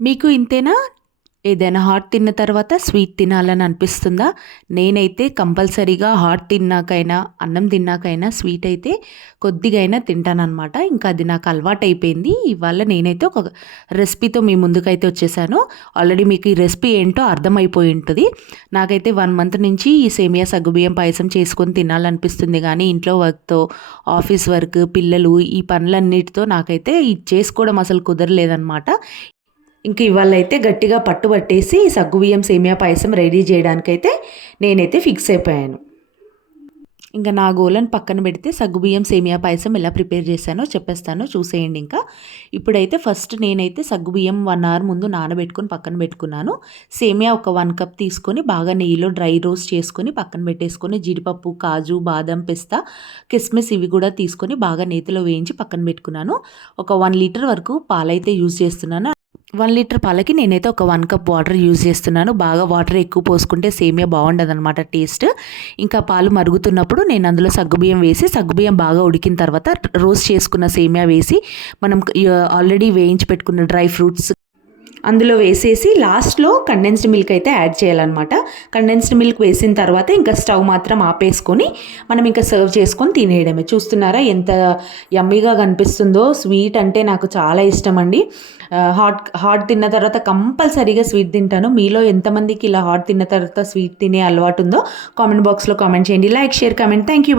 మీకు ఇంతేనా? ఏదైనా హాట్ తిన్న తర్వాత స్వీట్ తినాలని అనిపిస్తుందా? నేనైతే కంపల్సరీగా హాట్ తిన్నాకైనా, అన్నం తిన్నాకైనా స్వీట్ అయితే కొద్దిగా అయినా తింటాననమాట. ఇంకా అది నాకు అలవాటైపోయింది. ఇవాళ నేనైతే ఒక రెసిపీతో మీ ముందుకైతే వచ్చేసాను. ఆల్రెడీ మీకు ఈ రెసిపీ ఏంటో అర్థమైపోయి ఉంటుంది. నాకైతే 1 మంత్ నుంచి ఈ సేమియా సగ్గుబియ్యం పాయసం చేసుకొని తినాలనిపిస్తుంది గానీ, ఇంట్లో వర్క్‌తో, ఆఫీస్ వర్క్, పిల్లలు ఈ పనులన్నిటితో నాకైతే ఇది చేసుకోవడం అసలు కుదరలేదనమాట. ఇంక ఇవాళైతే గట్టిగా పట్టుబట్టేసి సగ్గుబియ్యం సేమియా పాయసం రెడీ చేయడానికైతే నేనైతే ఫిక్స్ అయిపోయాను. ఇంకా నా గోలను పక్కన పెడితే సగ్గుబియ్యం సేమియా పాయసం ఎలా ప్రిపేర్ చేశానో చెప్పేస్తాను, చూసేయండి. ఇంకా ఇప్పుడైతే ఫస్ట్ నేనైతే సగ్గుబియ్యం 1 అవర్ ముందు నానబెట్టుకొని పక్కన పెట్టుకున్నాను. సేమియా ఒక 1 కప్ తీసుకొని బాగా నెయ్యిలో డ్రై రోస్ట్ చేసుకొని పక్కన పెట్టేసుకొని, జీడిపప్పు, కాజు, బాదం, పిస్తా, కిస్మిస్ ఇవి కూడా తీసుకొని బాగా నేతిలో వేయించి పక్కన పెట్టుకున్నాను. ఒక 1 లీటర్ వరకు పాలైతే యూజ్ చేస్తున్నాను. 1 లీటర్ పాలకి నేనైతే ఒక 1 కప్ వాటర్ యూజ్ చేస్తున్నాను. బాగా వాటర్ ఎక్కువ పోసుకుంటే సేమియా బాగుండదనమాట టేస్ట్. ఇంకా పాలు మరుగుతున్నప్పుడు నేను అందులో సగ్గుబియ్యం వేసి, సగ్గుబియ్యం బాగా ఉడికిన తర్వాత రోస్ట్ చేసుకున్న సేమియా వేసి, మనం ఆల్రెడీ వేయించి పెట్టుకున్న డ్రై ఫ్రూట్స్ అందులో వేసేసి లాస్ట్లో కండెన్స్డ్ మిల్క్ అయితే యాడ్ చేయాలన్నమాట. కండెన్స్డ్ మిల్క్ వేసిన తర్వాత ఇంకా స్టవ్ మాత్రం ఆపేసుకొని మనం ఇంకా సర్వ్ చేసుకొని తినేయడమే. చూస్తున్నారా ఎంత యమ్మీగా కనిపిస్తుందో. స్వీట్ అంటే నాకు చాలా ఇష్టం అండి. హాట్ తిన్న తర్వాత కంపల్సరీగా స్వీట్ తింటాను. మీలో ఎంతమందికి ఇలా హాట్ తిన్న తర్వాత స్వీట్ తినే అలవాటు ఉందో కామెంట్ బాక్స్లో కామెంట్ చేయండి. Like, share, comment. Thank you.